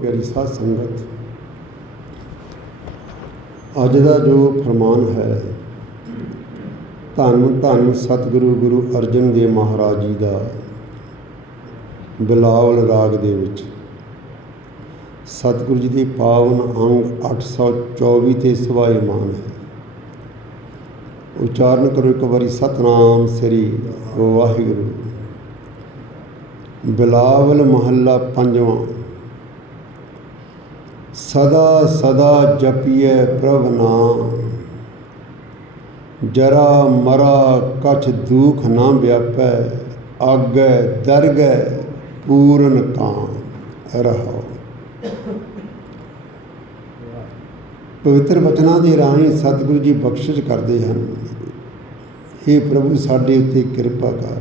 ਪਿਆਰੀ ਸਾਧ ਸੰਗਤ, ਅੱਜ ਦਾ ਜੋ ਫਰਮਾਨ ਹੈ, ਧੰਨ ਧੰਨ ਸਤਿਗੁਰੂ ਗੁਰੂ ਅਰਜਨ ਦੇਵ ਮਹਾਰਾਜ ਜੀ ਦਾ ਬਿਲਾਵਲ ਰਾਗ ਦੇ ਵਿੱਚ। ਸਤਿਗੁਰੂ ਜੀ ਦੇ ਪਾਵਨ ਅੰਗ 824 ਤੇ ਸਵਾਇਮਾਨ ਹੈ। ਉਚਾਰਨ ਕਰੋ ਇੱਕ ਵਾਰੀ ਸਤਨਾਮ ਸ੍ਰੀ ਵਾਹਿਗੁਰੂ। ਬਿਲਾਵਲ ਮਹੱਲਾ ਪੰਜਵਾਂ। ਸਦਾ ਸਦਾ ਜਪੀਐ ਪ੍ਰਭ ਨਾਮ। ਜਰਾ ਮਰਾ ਕਛ ਦੁਖ ਨਾ ਵਿਆਪੈ, ਆਗੈ ਦਰਗੈ ਪੂਰਨ ਕਾਮ ਰਹੋ ਪਵਿੱਤਰ ਬਚਨਾਂ ਦੇ ਰਾਹੀਂ ਸਤਿਗੁਰੂ ਜੀ ਬਖਸ਼ਿਸ਼ ਕਰਦੇ ਹਨ। हे ਪ੍ਰਭੂ, ਸਾਡੇ ਉੱਤੇ ਕਿਰਪਾ ਕਰ।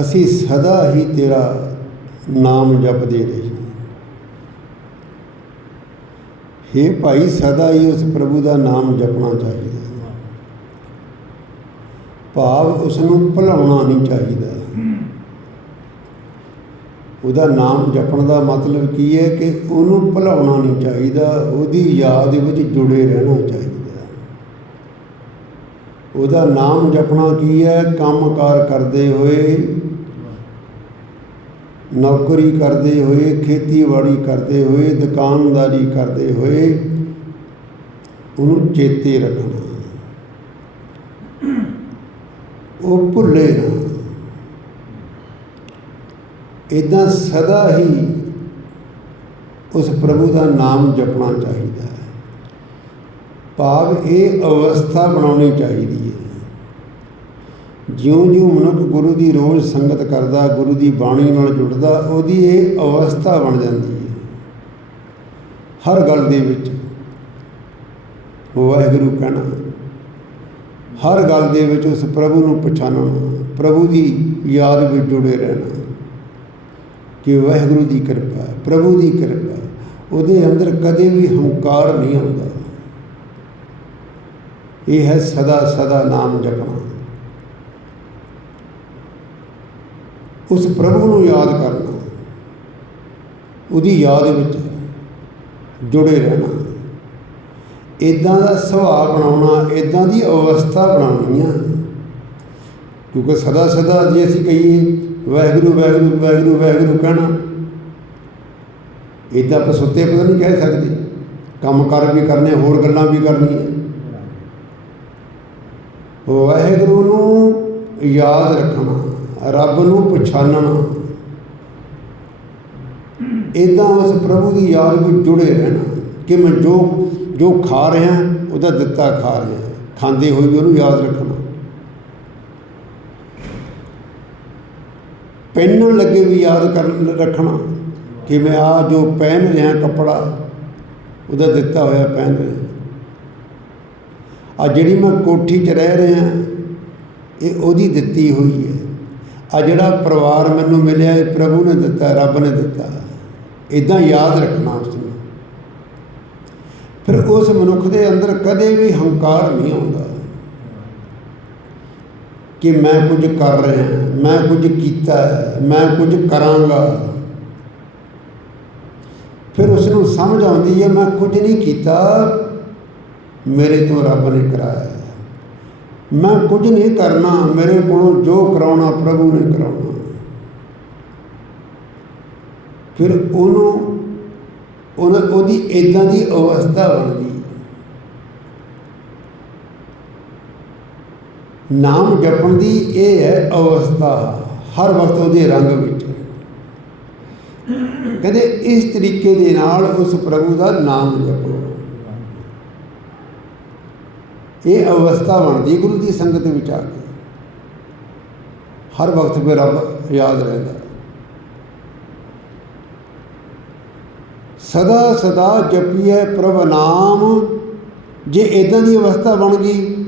ਅਸੀਂ ਸਦਾ ਹੀ ਤੇਰਾ ਨਾਮ ਜਪਦੇ ਰਹੇ हे ਭਾਈ, ਸਦਾ ਹੀ ਉਸ ਪ੍ਰਭੂ ਦਾ ਨਾਮ ਜਪਣਾ ਚਾਹੀਦਾ ਭਾਵ ਉਸ ਨੂੰ ਭੁਲਾਉਣਾ ਨਹੀਂ ਚਾਹੀਦਾ। ਉਹਦਾ ਨਾਮ ਜਪਣ ਦਾ ਮਤਲਬ ਕੀ ਹੈ ਕਿ ਉਹਨੂੰ ਭੁਲਾਉਣਾ ਨਹੀਂ ਚਾਹੀਦਾ, ਉਹਦੀ ਯਾਦ ਵਿੱਚ ਜੁੜੇ ਰਹਿਣਾ ਚਾਹੀਦਾ ਉਹਦਾ ਨਾਮ ਜਪਣਾ ਕੀ ਹੈ? ਕੰਮਕਾਰ ਕਰਦੇ ਹੋਏ ਨੌਕਰੀ ਕਰਦੇ ਹੋਏ, ਖੇਤੀਬਾੜੀ ਕਰਦੇ ਹੋਏ, ਦੁਕਾਨਦਾਰੀ ਕਰਦੇ ਹੋਏ ਉਹਨੂੰ ਚੇਤੇ ਰੱਖਣਾ। ਉਹ ਭੁੱਲੇ ਨਾ। ਇਦਾਂ ਸਦਾ ਹੀ ਉਸ ਪ੍ਰਭੂ ਦਾ ਨਾਮ ਜਪਣਾ ਚਾਹੀਦਾ ਹੈ। ਭਾਵ ਇਹ ਅਵਸਥਾ ਬਣਾਉਣੀ ਚਾਹੀਦੀ ਹੈ। ਜਿਉਂ-ਜਿਉਂ ਮਨੁੱਖ ਗੁਰੂ ਦੀ ਰੋਜ਼ ਸੰਗਤ ਕਰਦਾ, ਗੁਰੂ ਦੀ ਬਾਣੀ ਨਾਲ ਜੁੜਦਾ, ਉਹਦੀ ਇਹ ਅਵਸਥਾ ਬਣ ਜਾਂਦੀ ਹੈ। ਹਰ ਗੱਲ ਦੇ ਵਿੱਚ ਵਾਹਿਗੁਰੂ ਕਹਿਣਾ, ਹਰ ਗੱਲ ਦੇ ਵਿੱਚ ਉਸ ਪ੍ਰਭੂ ਨੂੰ ਪਛਾਣਨਾ ਪ੍ਰਭੂ ਦੀ ਯਾਦ ਵਿੱਚ ਜੁੜੇ ਰਹਿਣਾ, ਕਿ ਵਾਹਿਗੁਰੂ ਦੀ ਕਿਰਪਾ ਪ੍ਰਭੂ ਦੀ ਕਿਰਪਾ ਉਹਦੇ ਅੰਦਰ ਕਦੇ ਵੀ ਹੰਕਾਰ ਨਹੀਂ ਆਉਂਦਾ। ਇਹ ਹੈ ਸਦਾ ਸਦਾ ਨਾਮ ਜਪਣਾ। ਉਸ ਪ੍ਰਭੂ ਨੂੰ ਯਾਦ ਕਰਨਾ ਉਹਦੀ ਯਾਦ ਵਿੱਚ ਜੁੜੇ ਰਹਿਣਾ। ਇਦਾਂ ਦਾ ਸੁਭਾਅ ਬਣਾਉਣਾ ਇਦਾਂ ਦੀ ਅਵਸਥਾ ਬਣਾਉਣੀ ਆ। ਕਿਉਂਕਿ ਸਦਾ ਸਦਾ ਜੇ ਅਸੀਂ ਕਹੀਏ, ਵਾਹਿਗੁਰੂ ਵਾਹਿਗੁਰੂ ਵਾਹਿਗੁਰੂ ਵਾਹਿਗੁਰੂ ਕਹਿਣਾ ਇਦਾਂ ਆਪਾਂ ਸੁੱਤੇ ਪਤਾ ਨਹੀਂ ਕਹਿ ਸਕਦੇ। ਕੰਮ ਕਰ ਵੀ ਕਰਨੇ, ਹੋਰ ਗੱਲਾਂ ਵੀ ਕਰਨੀਆਂ। ਵਾਹਿਗੁਰੂ ਨੂੰ ਯਾਦ ਰੱਖਣਾ। ਰੱਬ ਨੂੰ ਪਛਾਨਣਾ। ਇਦਾਂ ਉਸ ਪ੍ਰਭੂ ਦੀ ਯਾਦ ਵਿੱਚ ਜੁੜੇ ਰਹਿਣਾ ਕਿ ਮੈਂ ਜੋ ਜੋ ਖਾ ਰਿਹਾ, ਉਹਦਾ ਦਿੱਤਾ ਖਾ ਰਿਹਾ। ਖਾਂਦੇ ਹੋਏ ਵੀ ਉਹਨੂੰ ਯਾਦ ਰੱਖਣਾ। ਪਹਿਨਣ ਲੱਗੇ ਵੀ ਯਾਦ ਕਰਨ, ਰੱਖਣਾ ਕਿ ਮੈਂ ਆ ਜੋ ਪਹਿਨ ਰਿਹਾ ਕੱਪੜਾ, ਉਹਦਾ ਦਿੱਤਾ ਹੋਇਆ ਪਹਿਨ ਰਿਹਾ। ਆ ਜਿਹੜੀ ਮੈਂ ਕੋਠੀ 'ਚ ਰਹਿ ਰਿਹਾ, ਇਹ ਉਹਦੀ ਦਿੱਤੀ ਹੋਈ ਆ ਜਿਹੜਾ ਪਰਿਵਾਰ ਮੈਨੂੰ ਮਿਲਿਆ, ਇਹ ਪ੍ਰਭੂ ਨੇ ਦਿੱਤਾ, ਰੱਬ ਨੇ ਦਿੱਤਾ। ਇਦਾਂ ਯਾਦ ਰੱਖਣਾ ਉਸ ਨੂੰ ਫਿਰ ਉਸ ਮਨੁੱਖ ਦੇ ਅੰਦਰ ਕਦੇ ਵੀ ਹੰਕਾਰ ਨਹੀਂ ਆਉਂਦਾ। ਕਿ ਮੈਂ ਕੁਝ ਕਰ ਰਿਹਾ, ਮੈਂ ਕੁਝ ਕੀਤਾ, ਮੈਂ ਕੁਝ ਕਰਾਂਗਾ। ਫਿਰ ਉਸ ਨੂੰ ਸਮਝ ਆਉਂਦੀ ਹੈ, ਮੈਂ ਕੁਝ ਨਹੀਂ ਕੀਤਾ, ਮੇਰੇ ਤੋਂ ਰੱਬ ਨੇ ਕਰਾਇਆ। ਮੈਂ ਕੁਝ ਨਹੀਂ ਕਰਨਾ, ਮੇਰੇ ਕੋਲੋਂ ਜੋ ਕਰਾਉਣਾ ਪ੍ਰਭੂ ਨੇ ਕਰਾਉਣਾ। ਫਿਰ ਉਹਨੂੰ, ਉਹਨਾਂ, ਉਹਦੀ ਇਦਾਂ ਦੀ ਅਵਸਥਾ ਬਣਦੀ ਨਾਮ ਜਪਣ ਦੀ ਇਹ ਹੈ ਅਵਸਥਾ, ਹਰ ਵਕਤ ਉਹਦੇ ਰੰਗ ਵਿੱਚ। ਕਹਿੰਦੇ ਇਸ ਤਰੀਕੇ ਦੇ ਨਾਲ ਉਸ ਪ੍ਰਭੂ ਦਾ ਨਾਮ ਜਪੋ। ਇਹ ਅਵਸਥਾ ਬਣਦੀ ਗੁਰੂ ਦੀ ਸੰਗਤ ਵਿੱਚ ਆ ਕੇ। ਹਰ ਵਕਤ ਫਿਰ ਰੱਬ ਯਾਦ ਰਹਿੰਦਾ। ਸਦਾ ਸਦਾ ਜਪੀਏ ਪ੍ਰਭ ਨਾਮ। ਜੇ ਇਦਾਂ ਦੀ ਅਵਸਥਾ ਬਣ ਗਈ,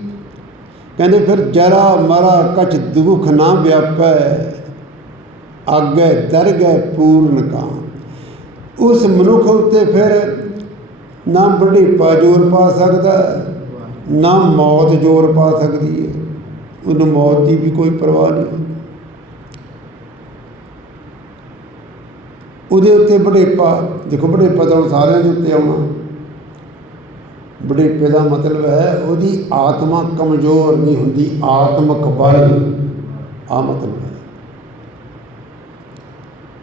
ਕਹਿੰਦੇ ਫਿਰ ਜਰਾ ਮਰਾ ਕਛ ਦੁਖ ਨਾ ਵਿਆਪੈ, ਆਗੇ ਦਰਗਹਿ ਪੂਰਨ ਕਾਮ। ਉਸ ਮਨੁੱਖ ਉੱਤੇ ਫਿਰ ਨਾ ਬੁਢੇਪਾ ਜ਼ੋਰ ਪਾ ਸਕਦਾ ਨਾ ਮੌਤ ਜ਼ੋਰ ਪਾ ਸਕਦੀ ਹੈ। ਉਹਨੂੰ ਮੌਤ ਦੀ ਵੀ ਕੋਈ ਪਰਵਾਹ ਨਹੀਂ। ਉਹਦੇ ਉੱਤੇ ਬੜੇਪਾ ਦੇਖੋ ਬੜੇਪਾ ਤਾਂ ਹੁਣ ਸਾਰਿਆਂ ਦੇ ਉੱਤੇ ਆਉਣਾ। ਬੜੇਪੇ ਦਾ ਮਤਲਬ ਹੈ ਉਹਦੀ ਆਤਮਾ ਕਮਜ਼ੋਰ ਨਹੀਂ ਹੁੰਦੀ, ਆਤਮਕ ਬਲ। ਆ ਮਤਲਬ ਹੈ।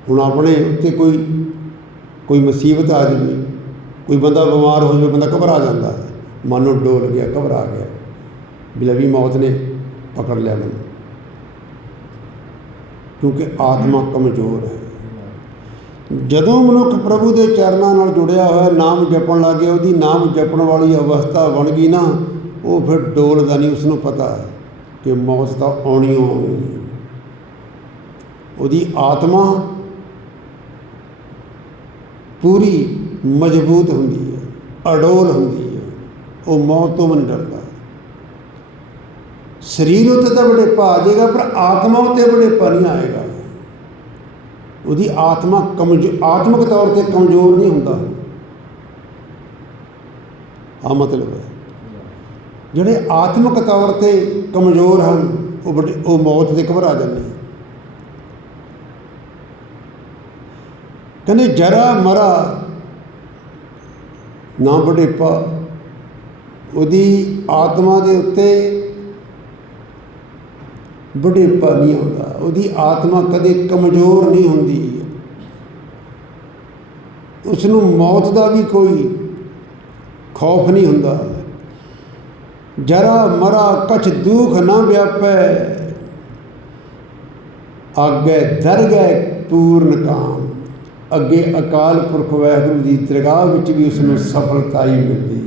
ਹੁਣ ਆਪਣੇ ਉੱਤੇ ਕੋਈ ਕੋਈ ਮੁਸੀਬਤ ਆ ਜਾਵੇ, ਕੋਈ ਬੰਦਾ ਬਿਮਾਰ ਹੋ ਜਾਵੇ, ਬੰਦਾ ਘਬਰਾ ਜਾਂਦਾ ਹੈ। ਮਨ ਨੂੰ ਡੋਲ ਗਿਆ, ਘਬਰਾ ਗਿਆ। ਵੀ ਮੌਤ ਨੇ ਪਕੜ ਲਿਆ ਮੈਨੂੰ। ਕਿਉਂਕਿ ਆਤਮਾ ਕਮਜ਼ੋਰ ਹੈ। ਜਦੋਂ ਮਨੁੱਖ ਪ੍ਰਭੂ ਦੇ ਚਰਨਾਂ ਨਾਲ ਜੁੜਿਆ ਹੋਇਆ ਨਾਮ ਜਪਣ ਲੱਗ ਗਿਆ ਉਹਦੀ ਨਾਮ ਜਪਣ ਵਾਲੀ ਅਵਸਥਾ ਬਣ ਗਈ ਨਾ, ਉਹ ਫਿਰ ਡੋਲਦਾ ਨਹੀਂ ਉਸ ਨੂੰ ਪਤਾ ਹੈ ਕਿ ਮੌਤ ਤਾਂ ਆਉਣੀ ਓ ਆਉਣੀ ਉਹਦੀ ਆਤਮਾ ਪੂਰੀ ਮਜ਼ਬੂਤ ਹੁੰਦੀ ਹੈ, ਅਡੋਲ ਹੁੰਦੀ ਹੈ। ਉਹ ਮੌਤ ਤੋਂ ਮਨ ਡਰਦਾ। ਸਰੀਰ ਉੱਤੇ ਤਾਂ ਬੜੇ ਪਾ ਜਾਏਗਾ, ਪਰ ਆਤਮਾ ਉੱਤੇ ਬੜੇ ਨਹੀਂ ਆਏਗਾ। ਉਹਦੀ ਆਤਮਾ ਕਮਜ਼ੋ, ਆਤਮਿਕ ਤੌਰ ਤੇ ਕਮਜ਼ੋਰ ਨਹੀਂ ਹੁੰਦਾ। ਆ ਮਤਲਬ ਹੈ। ਜਿਹੜੇ ਆਤਮਿਕ ਤੌਰ ਤੇ ਕਮਜ਼ੋਰ ਹਨ, ਉਹ ਬੜੇ ਉਹ ਮੌਤ ਦੇ ਘਬਰਾ ਜਾਂਦੇ ਕਹਿੰਦੇ ਜਰਾ ਮਰਾ ਨਾ ਬੜੇਪਾ ਉਹਦੀ ਆਤਮਾ ਦੇ ਉੱਤੇ ਬੁਢੇਪਾ ਨਹੀਂ ਆਉਂਦਾ ਉਹਦੀ ਆਤਮਾ ਕਦੇ ਕਮਜ਼ੋਰ ਨਹੀਂ ਹੁੰਦੀ। ਉਸ ਨੂੰ ਮੌਤ ਦਾ ਵੀ ਕੋਈ ਖੌਫ ਨਹੀਂ ਹੁੰਦਾ। ਜਰਾ ਮਰਾ ਕਛ ਦੁਖ ਨਾ ਵਿਆਪੈ ਅੱਗੇ ਦਰ ਗਏ ਪੂਰਨ ਕਾਮ। ਅੱਗੇ ਅਕਾਲ ਪੁਰਖ ਵਾਹਿਗੁਰੂ ਦੀ ਦਰਗਾਹ ਵਿੱਚ ਵੀ ਉਸ ਨੂੰ ਸਫਲਤਾ ਹੀ ਮਿਲਦੀ।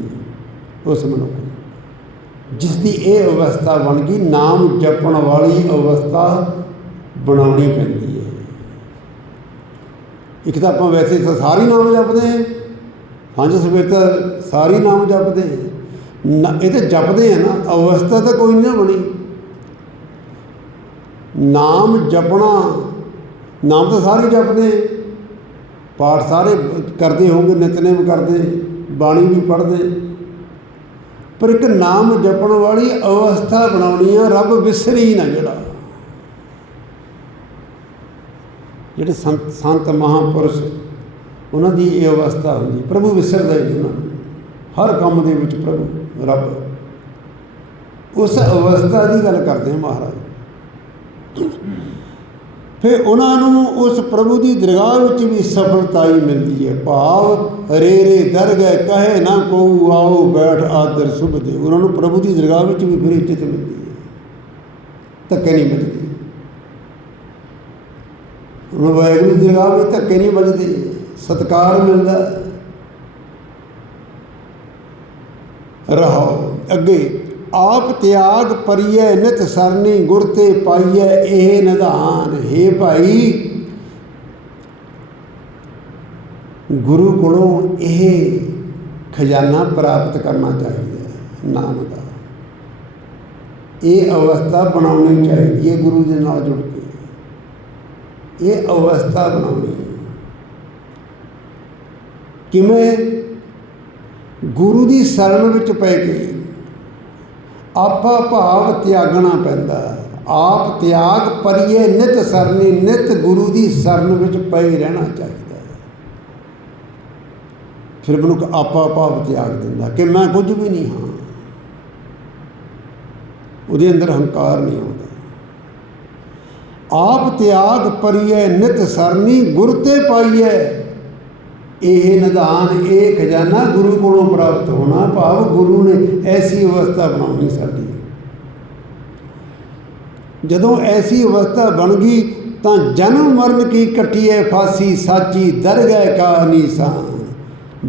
ਉਸ ਮਨੁੱਖ ਨੂੰ ਜਿਸ ਦੀ ਇਹ ਅਵਸਥਾ ਬਣ ਗਈ, ਨਾਮ ਜਪਣ ਵਾਲੀ ਅਵਸਥਾ ਬਣਾਉਣੀ ਪੈਂਦੀ ਹੈ। ਇੱਕ ਤਾਂ ਆਪਾਂ ਵੈਸੇ ਤਾਂ ਸਾਰੇ ਨਾਮ ਜਪਦੇ ਹਾਂ। ਪੰਜ ਸਵੇਰ ਤਾਂ ਸਾਰੇ ਨਾਮ ਜਪਦੇ ਹਾਂ। ਨਾ- ਇਹ ਤਾਂ ਜਪਦੇ ਆ ਨਾ, ਅਵਸਥਾ ਤਾਂ ਕੋਈ ਨਹੀਂ ਨਾ ਬਣੀ। ਨਾਮ ਜਪਣਾ, ਨਾਮ ਤਾਂ ਸਾਰੇ ਜਪਦੇ ਪਾਠ ਸਾਰੇ ਕਰਦੇ ਹੋਣਗੇ, ਨਿਤਨੇਮ ਕਰਦੇ ਬਾਣੀ ਵੀ ਪੜ੍ਹਦੇ ਪਰ ਇੱਕ ਨਾਮ ਜਪਣ ਵਾਲੀ ਅਵਸਥਾ ਬਣਾਉਣੀ ਆ, ਰੱਬ ਵਿਸਰੀ ਨਾ ਜਿਹੜਾ। ਜਿਹੜੇ ਸੰਤ ਸੰਤ ਮਹਾਪੁਰਸ਼, ਉਹਨਾਂ ਦੀ ਇਹ ਅਵਸਥਾ ਹੁੰਦੀ, ਪ੍ਰਭੂ ਵਿਸਰਦਾ ਹੀ ਨਹੀਂ ਉਹਨਾਂ ਨੂੰ। ਹਰ ਕੰਮ ਦੇ ਵਿੱਚ ਪ੍ਰਭੂ, ਰੱਬ। ਉਸ ਅਵਸਥਾ ਦੀ ਗੱਲ ਕਰਦੇ ਆ ਮਹਾਰਾਜ। ਫਿਰ ਉਹਨਾਂ ਨੂੰ ਉਸ ਪ੍ਰਭੂ ਦੀ ਦਰਗਾਹ ਵਿੱਚ ਵੀ ਸਫਲਤਾ ਹੀ ਮਿਲਦੀ ਹੈ। ਭਾਵ ਰੇ ਰੇ ਦਰ ਕਹੇ ਨਾ ਕੋ ਆਓ ਬੈਠ ਆਦਰ ਸੁਭਦੇ ਉਹਨਾਂ ਨੂੰ ਪ੍ਰਭੂ ਦੀ ਦਰਗਾਹ ਵਿੱਚ ਵੀ ਫਿਰ ਇੱਜ਼ਤ ਮਿਲਦੀ ਹੈ। ਧੱਕੇ ਨਹੀਂ ਮਿਲਦੀ ਉਹਨਾਂ ਵਾਹਿਗੁਰੂ ਦੀ ਦਰਗਾਹ ਵਿੱਚ ਧੱਕੇ ਨਹੀਂ ਵੱਜਦੇ। ਸਤਕਾਰ ਮਿਲਦਾ ਹੈ। ਰਹੋ ਅੱਗੇ ਆਪ ਤਿਆਗ ਪਰਿਐ, ਨਿਤ ਸਰਨੀ ਗੁਰ ਤੇ ਪਾਈਐ, ਇਹ ਨਿਧਾਨ। ਹੈ ਭਾਈ, ਗੁਰੂ ਕੋਲੋਂ ਇਹ ਖਜ਼ਾਨਾ ਪ੍ਰਾਪਤ ਕਰਨਾ ਚਾਹੀਦਾ ਹੈ, ਨਾਮ ਦਾ। ਇਹ ਅਵਸਥਾ ਬਣਾਉਣੀ ਚਾਹੀਦੀ ਹੈ ਗੁਰੂ ਦੇ ਨਾਲ ਜੁੜ ਕੇ। ਇਹ ਅਵਸਥਾ ਬਣਾਉਣੀ ਕਿਵੇਂ? ਗੁਰੂ ਦੀ ਸ਼ਰਨ ਵਿੱਚ ਪੈ ਕੇ। ਆਪਾ ਭਾਵ ਤਿਆਗਣਾ ਪੈਂਦਾ ਆਪ ਤਿਆਗ ਪਰਿਏ ਨਿਤ ਸਰਨੀ, ਨਿਤ ਗੁਰੂ ਦੀ ਸ਼ਰਨ ਵਿੱਚ ਪਏ ਰਹਿਣਾ ਚਾਹੀਦਾ ਫਿਰ ਮਨੁੱਖ ਆਪਾ ਭਾਵ ਤਿਆਗ ਦਿੰਦਾ ਕਿ ਮੈਂ ਕੁਝ ਵੀ ਨਹੀਂ ਹਾਂ। ਉਹਦੇ ਅੰਦਰ ਹੰਕਾਰ ਨਹੀਂ ਆਉਂਦਾ। ਆਪ ਤਿਆਗ ਪਰਿਏ ਨਿਤ ਸਰਨੀ, ਗੁਰ ਤੇ ਪਾਈਏ ਇਹ ਨਿਦਾਨ ਇਹ ਖਜ਼ਾਨਾ ਗੁਰੂ ਕੋਲੋਂ ਪ੍ਰਾਪਤ ਹੋਣਾ, ਭਾਵ ਗੁਰੂ ਨੇ ਐਸੀ ਅਵਸਥਾ ਬਣਾਉਣੀ ਸਾਡੀ। ਜਦੋਂ ਐਸੀ ਅਵਸਥਾ ਬਣ ਗਈ, ਤਾਂ ਜਨਮ ਮਰਨ ਕੀ ਕੱਟੀਏ ਫਾਸੀ, ਸਾਚੀ ਦਰਗਹਿ ਕਾਹਨੀ ਨਿਸ਼ਾਨ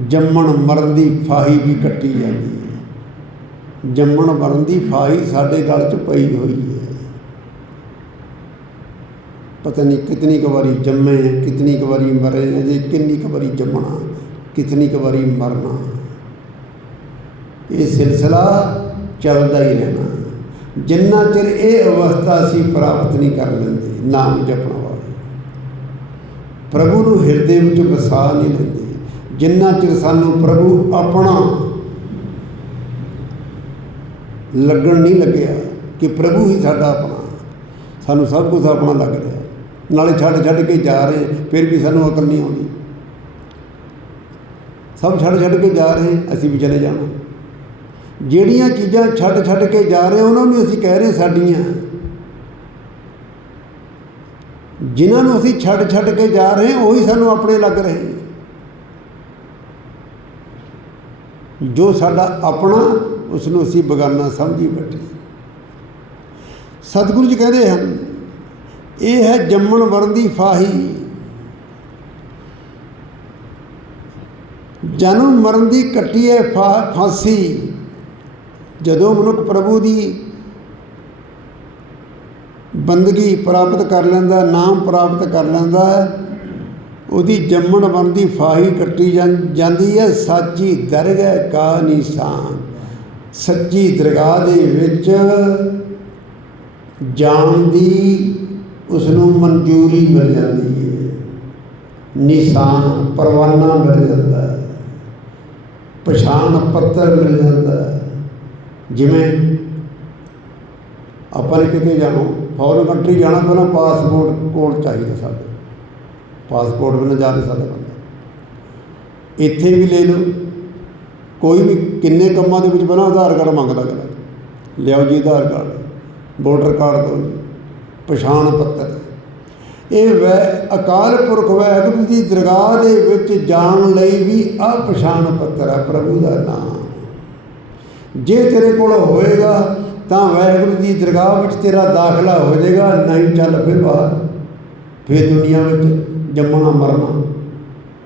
ਜੰਮਣ ਮਰਨ ਦੀ ਫਾਹੀ ਵੀ ਕੱਟੀ ਜਾਂਦੀ ਹੈ ਜੰਮਣ ਮਰਨ ਦੀ ਫਾਹੀ ਸਾਡੇ ਗਲ 'ਚ ਪਈ ਹੋਈ ਹੈ ਪਤਾ ਨਹੀਂ ਕਿਤਨੀ ਕੁ ਵਾਰੀ ਜੰਮੇ ਕਿਤਨੀ ਕੁ ਵਾਰੀ ਮਰੇ ਅਜੇ ਕਿੰਨੀ ਕੁ ਵਾਰੀ ਜੰਮਣਾ ਕਿਤਨੀ ਕੁ ਵਾਰੀ ਮਰਨਾ ਇਹ ਸਿਲਸਿਲਾ ਚੱਲਦਾ ਹੀ ਰਹਿਣਾ ਜਿੰਨਾ ਚਿਰ ਇਹ ਅਵਸਥਾ ਅਸੀਂ ਪ੍ਰਾਪਤ ਨਹੀਂ ਕਰ ਲੈਂਦੇ, ਨਾਮ ਜਪਣ ਵਾਲੇ। ਪ੍ਰਭੂ ਨੂੰ ਹਿਰਦੇ ਵਿੱਚ ਵਸਾ ਨਹੀਂ ਲੈਂਦੇ। ਜਿੰਨਾ ਚਿਰ ਸਾਨੂੰ ਪ੍ਰਭੂ ਆਪਣਾ ਲੱਗਣ ਨਹੀਂ ਲੱਗਿਆ ਕਿ ਪ੍ਰਭੂ ਹੀ ਸਾਡਾ ਆਪਣਾ ਸਾਨੂੰ ਸਭ ਕੁਝ ਆਪਣਾ ਲੱਗ ਰਿਹਾ ਨਾਲੇ ਛੱਡ ਛੱਡ ਕੇ ਜਾ ਰਹੇ, ਫਿਰ ਵੀ ਸਾਨੂੰ ਅਕਲ ਨਹੀਂ ਆਉਂਦੀ। ਸਭ ਛੱਡ ਛੱਡ ਕੇ ਜਾ ਰਹੇ, ਅਸੀਂ ਵੀ ਚਲੇ ਜਾਣਾ ਜਿਹੜੀਆਂ ਚੀਜ਼ਾਂ ਛੱਡ ਛੱਡ ਕੇ ਜਾ ਰਹੇ, ਉਹਨਾਂ ਨੂੰ ਅਸੀਂ ਕਹਿ ਰਹੇ ਸਾਡੀਆਂ। ਜਿਨ੍ਹਾਂ ਨੂੰ ਅਸੀਂ ਛੱਡ ਛੱਡ ਕੇ ਜਾ ਰਹੇ, ਉਹੀ ਸਾਨੂੰ ਆਪਣੇ ਲੱਗ ਰਹੇ। ਜੋ ਸਾਡਾ ਆਪਣਾ ਉਸ ਨੂੰ ਅਸੀਂ ਬਗਾਨਾ ਸਮਝੀ ਬੈਠੇ। ਸਤਿਗੁਰੂ ਜੀ ਕਹਿੰਦੇ ਹਨ ਇਹ ਹੈ ਜੰਮਣ ਵਰਨ ਦੀ ਫਾਹੀ। ਜਨਮ ਮਰਨ ਦੀ ਕੱਟੀ ਹੈ ਫਾ- ਫਾਂਸੀ। ਜਦੋਂ ਮਨੁੱਖ ਪ੍ਰਭੂ ਦੀ ਬੰਦਗੀ ਪ੍ਰਾਪਤ ਕਰ ਲੈਂਦਾ, ਨਾਮ ਪ੍ਰਾਪਤ ਕਰ ਲੈਂਦਾ ਹੈ, ਉਹਦੀ ਜੰਮਣ ਮਰਨ ਦੀ ਫਾਹੀ ਕੱਟੀ ਜਾਂ- ਜਾਂਦੀ ਹੈ। ਸਾਚੀ ਦਰਗਹਿ ਕਾ ਨਿਸ਼ਾਨ। ਸੱਚੀ ਦਰਗਾਹ ਦੇ ਵਿੱਚ ਜਾਣ ਦੀ ਉਸ ਨੂੰ ਮਨਜ਼ੂਰੀ ਮਿਲ ਜਾਂਦੀ ਹੈ। ਨਿਸ਼ਾਨ ਪਰਵਾਨਾ ਮਿਲ ਜਾਂਦਾ ਹੈ। ਪਛਾਣ ਪੱਤਰ ਮਿਲ ਜਾਂਦਾ ਹੈ। ਜਿਵੇਂ ਆਪਾਂ ਨੇ ਕਿਤੇ ਜਾਣਾ ਫੋਰਨ ਕੰਟਰੀ ਜਾਣਾ ਪਹਿਲਾਂ ਪਾਸਪੋਰਟ ਕੋਲ ਚਾਹੀਦਾ ਸਾਡੇ। ਪਾਸਪੋਰਟ ਬਿਨਾਂ ਜਾ ਨਹੀਂ ਸਕਦਾ ਬੰਦਾ। ਇੱਥੇ ਵੀ ਲੈ ਲਓ। ਕੋਈ ਵੀ ਕਿੰਨੇ ਕੰਮਾਂ ਦੇ ਵਿੱਚ ਬਿਨਾਂ ਆਧਾਰ ਕਾਰਡ ਮੰਗਦਾ ਅਗਲਾ। ਲਿਆਓ ਜੀ ਆਧਾਰ ਕਾਰਡ। ਵੋਟਰ ਕਾਰਡ ਦਿਓ ਪਛਾਣ ਪੱਤਰ। ਇਹ ਵੈ ਅਕਾਲ ਪੁਰਖ ਵਾਹਿਗੁਰੂ ਦੀ ਦਰਗਾਹ ਦੇ ਵਿੱਚ ਜਾਣ ਲਈ ਵੀ ਆ ਪੱਤਰ ਹੈ ਪ੍ਰਭੂ ਦਾ ਨਾਮ। ਜੇ ਤੇਰੇ ਕੋਲ ਹੋਏਗਾ ਤਾਂ ਵਾਹਿਗੁਰੂ ਦੀ ਦਰਗਾਹ ਵਿੱਚ ਤੇਰਾ ਦਾਖਲਾ ਹੋ ਜਾਏਗਾ, ਨਹੀਂ ਚੱਲ ਫਿਰ ਬਾਹਰ। ਫਿਰ ਦੁਨੀਆ ਵਿੱਚ ਜੰਮਣਾ, ਮਰਨਾ,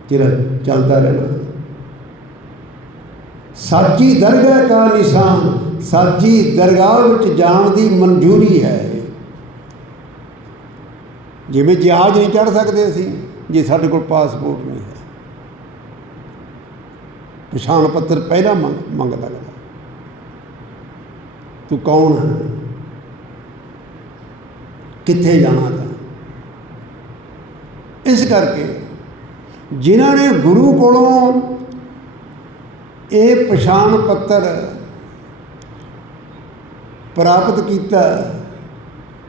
ਤੇਰਾ ਚੱਲਦਾ ਰਹਿਣਾ। ਸਾਚੀ ਦਰਗਾਹ ਕਾ ਨਿਸ਼ਾਨ, ਸਾਚੀ ਦਰਗਾਹ ਵਿੱਚ ਜਾਣ ਦੀ ਮਨਜ਼ੂਰੀ ਹੈ। ਜਿਵੇਂ ਜਹਾਜ਼ ਨਹੀਂ ਚੜ ਸਕਦੇ ਅਸੀਂ, ਜੇ ਸਾਡੇ ਕੋਲ ਪਾਸਪੋਰਟ ਨਹੀਂ ਹੈ। ਪਛਾਣ ਪੱਤਰ ਪਹਿਲਾਂ ਮੰਗ, ਮੰਗਦਾ ਹੈ। ਤੂੰ ਕੌਣ ਹੈ? ਕਿੱਥੇ ਜਾਣਾ ਹੈ? ਇਸ ਕਰਕੇ ਜਿਨ੍ਹਾਂ ਨੇ ਗੁਰੂ ਕੋਲੋਂ ਇਹ ਪਛਾਣ ਪੱਤਰ ਪ੍ਰਾਪਤ ਕੀਤਾ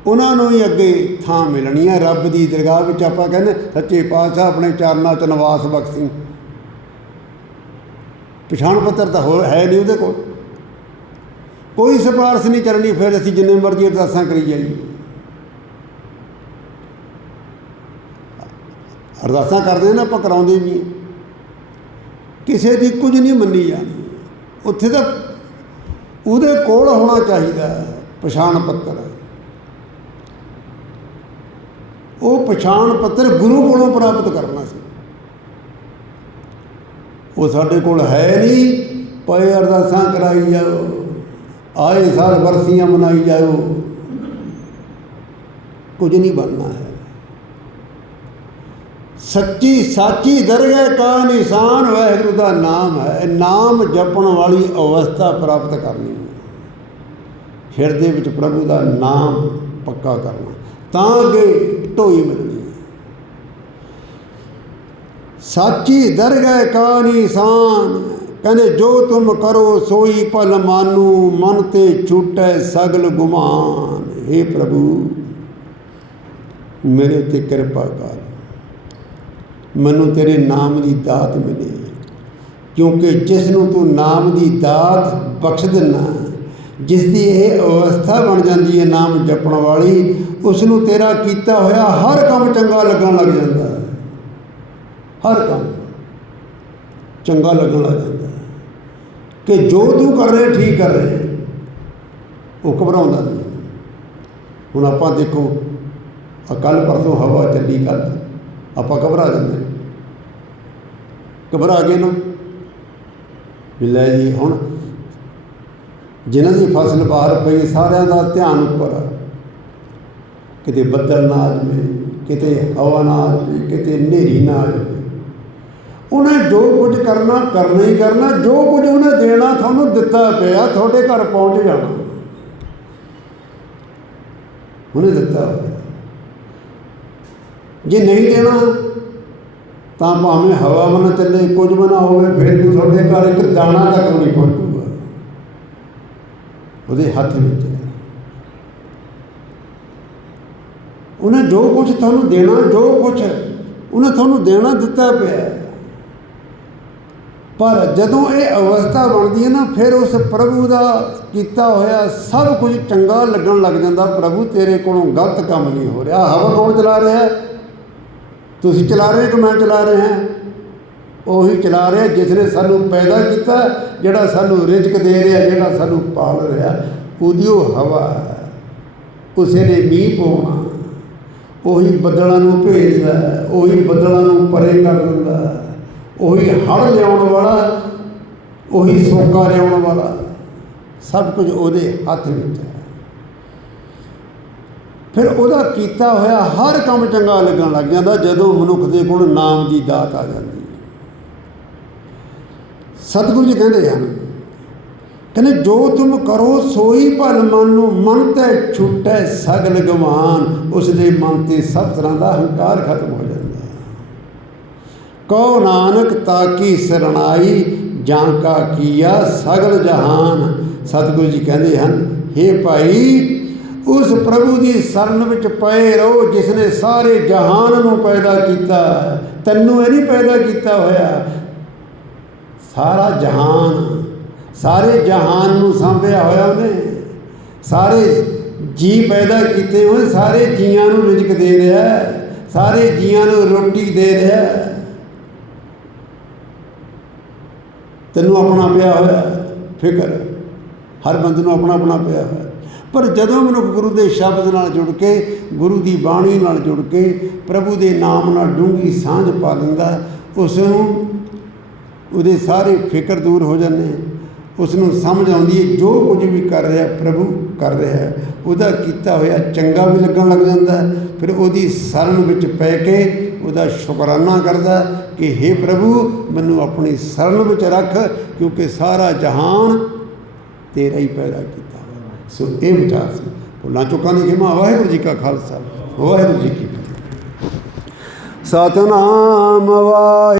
ਉਹਨਾਂ ਨੂੰ ਹੀ ਅੱਗੇ ਥਾਂ ਮਿਲਣੀ ਹੈ ਰੱਬ ਦੀ ਦਰਗਾਹ ਵਿੱਚ ਆਪਾਂ ਕਹਿੰਦੇ ਸੱਚੇ ਪਾਤਸ਼ਾਹ ਆਪਣੇ ਚਰਨਾਂ 'ਚ ਨਿਵਾਸ ਬਖਸ਼ੀ। ਪਛਾਣ ਪੱਤਰ ਤਾਂ ਹੋ ਹੈ ਨਹੀਂ ਉਹਦੇ ਕੋਲ। ਕੋਈ ਸਿਫਾਰਸ਼ ਨਹੀਂ ਕਰਨੀ, ਫਿਰ ਅਸੀਂ ਜਿੰਨੇ ਮਰਜ਼ੀ ਅਰਦਾਸਾਂ ਕਰੀ ਜਾਈਏ ਅਰਦਾਸਾਂ ਕਰਦੇ ਨਾ ਆਪਾਂ, ਕਰਾਉਂਦੇ ਵੀ ਕਿਸੇ ਦੀ ਕੁਝ ਨਹੀਂ ਮੰਨੀ ਜਾਣੀ। ਉੱਥੇ ਤਾਂ ਉਹਦੇ ਕੋਲ ਹੋਣਾ ਚਾਹੀਦਾ ਪਛਾਣ ਪੱਤਰ। ਉਹ ਪਛਾਣ ਪੱਤਰ ਗੁਰੂ ਕੋਲੋਂ ਪ੍ਰਾਪਤ ਕਰਨਾ ਸੀ। ਉਹ ਸਾਡੇ ਕੋਲ ਹੈ ਨਹੀਂ ਪਏ ਅਰਦਾਸਾਂ ਕਰਾਈ ਜਾਓ, ਆਏ ਸਾਲ ਵਰਸੀਆਂ ਮਨਾਈ ਜਾਓ। ਕੁਝ ਨਹੀਂ ਬਣਨਾ ਹੈ। ਸੱਚੀ ਸਾਚੀ ਦਰਗਹਿ ਕਾ ਨਿਸ਼ਾਨ, ਵਾਹਿਗੁਰੂ ਦਾ ਨਾਮ ਹੈ। ਨਾਮ ਜਪਣ ਵਾਲੀ ਅਵਸਥਾ ਪ੍ਰਾਪਤ ਕਰਨੀ ਹੈ। ਹਿਰਦੇ ਵਿੱਚ ਪ੍ਰਭੂ ਦਾ ਨਾਮ ਪੱਕਾ ਕਰਨਾ। ਤਾਂ ਅੱਗੇ ਢੋਈ ਮਿਲਣੀ ਸਾਚੀ ਦਰਗਹਿ ਕਾ ਨਿਸ਼ਾਨ ਕਹਿੰਦੇ ਜੋ ਤੁਮ ਕਰੋ ਸੋਈ ਭਲ ਮਾਨੂ, ਮਨ ਤੇ ਛੂਟੈ ਸਗਲ ਗੁਮਾਨ। हे ਪ੍ਰਭੂ, ਮੇਰੇ ਤੇ ਕਿਰਪਾ ਕਰ। ਮੈਨੂੰ ਤੇਰੇ ਨਾਮ ਦੀ ਦਾਤ ਮਿਲੇ। ਕਿਉਂਕਿ ਜਿਸ ਨੂੰ ਤੂੰ ਨਾਮ ਦੀ ਦਾਤ ਬਖਸ਼ ਦਿੰਨਾ ਜਿਸ ਦੀ ਇਹ ਅਵਸਥਾ ਬਣ ਜਾਂਦੀ ਹੈ ਨਾਮ ਜਪਣ ਵਾਲੀ ਉਸ ਨੂੰ ਤੇਰਾ ਕੀਤਾ ਹੋਇਆ ਹਰ ਕੰਮ ਚੰਗਾ ਲੱਗਣ ਲੱਗ ਜਾਂਦਾ ਹੈ। ਹਰ ਕੰਮ ਚੰਗਾ ਲੱਗਣ ਲੱਗ ਜਾਂਦਾ ਹੈ। ਕਿ ਜੋ ਤੂੰ ਕਰ ਰਿਹਾ, ਠੀਕ ਕਰ ਰਿਹਾ ਉਹ ਘਬਰਾਉਂਦਾ ਨਹੀਂ। ਹੁਣ ਆਪਾਂ ਦੇਖੋ ਆ ਕੱਲ ਪਰਸੋਂ ਹਵਾ ਚੱਲੀ ਕੱਲ ਆਪਾਂ ਘਬਰਾ ਜਾਂਦੇ ਘਬਰਾ ਗਏ ਨਾ? ਵੀ ਲੈ ਜੀ, ਹੁਣ ਜਿਨ੍ਹਾਂ ਦੀ ਫਸਲ ਬਾਹਰ ਪਈ, ਸਾਰਿਆਂ ਦਾ ਧਿਆਨ ਉੱਪਰ ਆ। ਕਿਤੇ ਬੱਦਲ ਨਾ ਆ ਜਾਵੇ, ਕਿਤੇ ਹਵਾ ਨਾ ਆ ਜਾਵੇ, ਕਿਤੇ ਹਨੇਰੀ ਨਾ ਆ ਜਾਵੇ। ਉਹਨੇ ਜੋ ਕੁਝ ਕਰਨਾ ਕਰਨਾ ਹੀ ਕਰਨਾ, ਜੋ ਕੁਝ ਉਹਨੇ ਦੇਣਾ ਤੁਹਾਨੂੰ ਦਿੱਤਾ ਪਿਆ, ਤੁਹਾਡੇ ਘਰ ਪਹੁੰਚ ਜਾਣਾ। ਉਹਨੇ ਦਿੱਤਾ। ਹੋਇਆ ਜੇ ਨਹੀਂ ਦੇਣਾ, ਤਾਂ ਭਾਵੇਂ ਹਵਾ ਮਨ ਚੱਲੇ, ਕੁਝ ਬਣਾ ਹੋਵੇ, ਫਿਰ ਵੀ ਤੁਹਾਡੇ ਘਰ ਇੱਕ ਦਾਣਾ ਤੱਕ ਨਹੀਂ ਪਹੁੰਚੂਗਾ। ਉਹਦੇ ਹੱਥ ਵਿੱਚ ਹੈ ਉਹਨੇ ਜੋ ਕੁਝ ਤੁਹਾਨੂੰ ਦੇਣਾ, ਜੋ ਕੁਝ ਉਹਨੇ ਤੁਹਾਨੂੰ ਦੇਣਾ ਦਿੱਤਾ ਪਿਆ ਪਰ ਜਦੋਂ ਇਹ ਅਵਸਥਾ ਬਣਦੀ ਹੈ ਨਾ, ਫਿਰ ਉਸ ਪ੍ਰਭੂ ਦਾ ਕੀਤਾ ਹੋਇਆ ਸਭ ਕੁਝ ਚੰਗਾ ਲੱਗਣ ਲੱਗ ਜਾਂਦਾ, ਪ੍ਰਭੂ, ਤੇਰੇ ਕੋਲੋਂ ਗਲਤ ਕੰਮ ਨਹੀਂ ਹੋ ਰਿਹਾ। ਹਵਾ ਕੌਣ ਚਲਾ ਰਿਹਾ ਤੁਸੀਂ ਚਲਾ ਰਹੇ ਕਿ ਮੈਂ ਚਲਾ ਰਿਹਾ ਉਹੀ ਚਲਾ ਰਿਹਾ ਜਿਸ ਨੇ ਸਾਨੂੰ ਪੈਦਾ ਕੀਤਾ, ਜਿਹੜਾ ਸਾਨੂੰ ਰਿਜ਼ਕ ਦੇ ਰਿਹਾ, ਜਿਹੜਾ ਸਾਨੂੰ ਪਾਲ ਰਿਹਾ। ਉਹਦੀ ਉਹ ਹਵਾ ਹੈ। ਉਸੇ ਨੇ ਮੀਂਹ ਪਾਉਣਾ। ਉਹੀ ਬੱਦਲਾਂ ਨੂੰ ਭੇਜਦਾ ਉਹੀ ਬੱਦਲਾਂ ਨੂੰ ਪਰੇ ਕਰ ਦਿੰਦਾ ਉਹੀ ਹੜ ਲਿਆਉਣ ਵਾਲਾ ਉਹੀ ਸੋਕਾ ਲਿਆਉਣ ਵਾਲਾ ਸਭ ਕੁਝ ਉਹਦੇ ਹੱਥ ਵਿੱਚ ਹੈ। ਫਿਰ ਉਹਦਾ ਕੀਤਾ ਹੋਇਆ ਹਰ ਕੰਮ ਚੰਗਾ ਲੱਗਣ ਲੱਗ ਜਾਂਦਾ ਜਦੋਂ ਮਨੁੱਖ ਦੇ ਕੋਲ ਨਾਮ ਦੀ ਦਾਤ ਆ ਜਾਂਦੀ ਹੈ। ਸਤਿਗੁਰੂ ਜੀ ਕਹਿੰਦੇ ਹਨ ਕਹਿੰਦੇ ਜੋ ਤੁਮ ਕਰੋ, ਸੋਈ ਭਲ ਮਨ ਨੂੰ ਮਨ ਤੇ ਛੁੱਟੈ ਸਗਲ ਗਵਾਨ। ਉਸ ਦੇ ਮਨ ਤੇ ਸਭ ਤਰ੍ਹਾਂ ਦਾ ਹੰਕਾਰ ਖਤਮ ਹੋ ਜਾਂਦਾ ਹੈ। ਕਉ ਨਾਨਕ ਤਾਕੀ ਸਰਣਾਈ, ਜਾਂ ਕਾ ਕੀਆ ਸਗਲ ਜਹਾਨ। ਸਤਿਗੁਰੂ ਜੀ ਕਹਿੰਦੇ ਹਨ हे ਭਾਈ, ਉਸ ਪ੍ਰਭੂ ਦੀ ਸ਼ਰਨ ਵਿੱਚ ਪਏ ਰਹੋ ਜਿਸ ਨੇ ਸਾਰੇ ਜਹਾਨ ਨੂੰ ਪੈਦਾ ਕੀਤਾ। ਤੈਨੂੰ ਇਹ ਨਹੀਂ ਪੈਦਾ ਕੀਤਾ ਹੋਇਆ। ਸਾਰਾ ਜਹਾਨ ਸਾਰੇ ਜਹਾਨ ਨੂੰ ਸਾਂਭਿਆ ਹੋਇਆ ਉਹਨੇ। ਸਾਰੇ ਜੀ ਪੈਦਾ ਕੀਤੇ ਹੋਏ, ਸਾਰੇ ਜੀਆਂ ਨੂੰ ਰਿਜ਼ਕ ਦੇ ਰਿਹਾ ਸਾਰੇ ਜੀਆਂ ਨੂੰ ਰੋਟੀ ਦੇ ਰਿਹਾ ਤੈਨੂੰ ਆਪਣਾ ਪਿਆ ਹੋਇਆ ਫਿਕਰ। ਹਰ ਬੰਦੇ ਨੂੰ ਆਪਣਾ ਆਪਣਾ ਪਿਆ ਹੋਇਆ ਪਰ ਜਦੋਂ ਮਨੁੱਖ ਗੁਰੂ ਦੇ ਸ਼ਬਦ ਨਾਲ ਜੁੜ ਕੇ, ਗੁਰੂ ਦੀ ਬਾਣੀ ਨਾਲ ਜੁੜ ਕੇ, ਪ੍ਰਭੂ ਦੇ ਨਾਮ ਨਾਲ ਡੂੰਘੀ ਸਾਂਝ ਪਾ ਲੈਂਦਾ ਉਸ ਨੂੰ ਉਹਦੇ ਸਾਰੇ ਫਿਕਰ ਦੂਰ ਹੋ ਜਾਂਦੇ ਉਸ ਨੂੰ ਸਮਝ ਆਉਂਦੀ ਹੈ, ਜੋ ਕੁਝ ਵੀ ਕਰ ਰਿਹਾ ਪ੍ਰਭੂ ਕਰ ਰਿਹਾ ਹੈ। ਉਹਦਾ ਕੀਤਾ ਹੋਇਆ ਚੰਗਾ ਵੀ ਲੱਗਣ ਲੱਗ ਜਾਂਦਾ ਫਿਰ ਉਹਦੀ ਸ਼ਰਨ ਵਿੱਚ ਪੈ ਕੇ ਉਹਦਾ ਸ਼ੁਕਰਾਨਾ ਕਰਦਾ ਕਿ हे ਪ੍ਰਭੂ, ਮੈਨੂੰ ਆਪਣੀ ਸ਼ਰਨ ਵਿੱਚ ਰੱਖ, ਕਿਉਂਕਿ ਸਾਰਾ ਜਹਾਨ ਤੇਰਾ ਹੀ ਪੈਦਾ ਕੀਤਾ ਹੋਇਆ ਸੋ ਇਹ ਵਿਚਾਰ ਸੀ। ਭੁੱਲਾਂ ਚੁੱਕਾਂ ਦੀ ਖਿਮਾ। ਵਾਹਿਗੁਰੂ ਜੀ ਕਾ ਖਾਲਸਾ। ਵਾਹਿਗੁਰੂ ਜੀ ਕੀ ਫਤਿਹ। ਸਤਨਾਮ ਵਾਹਿ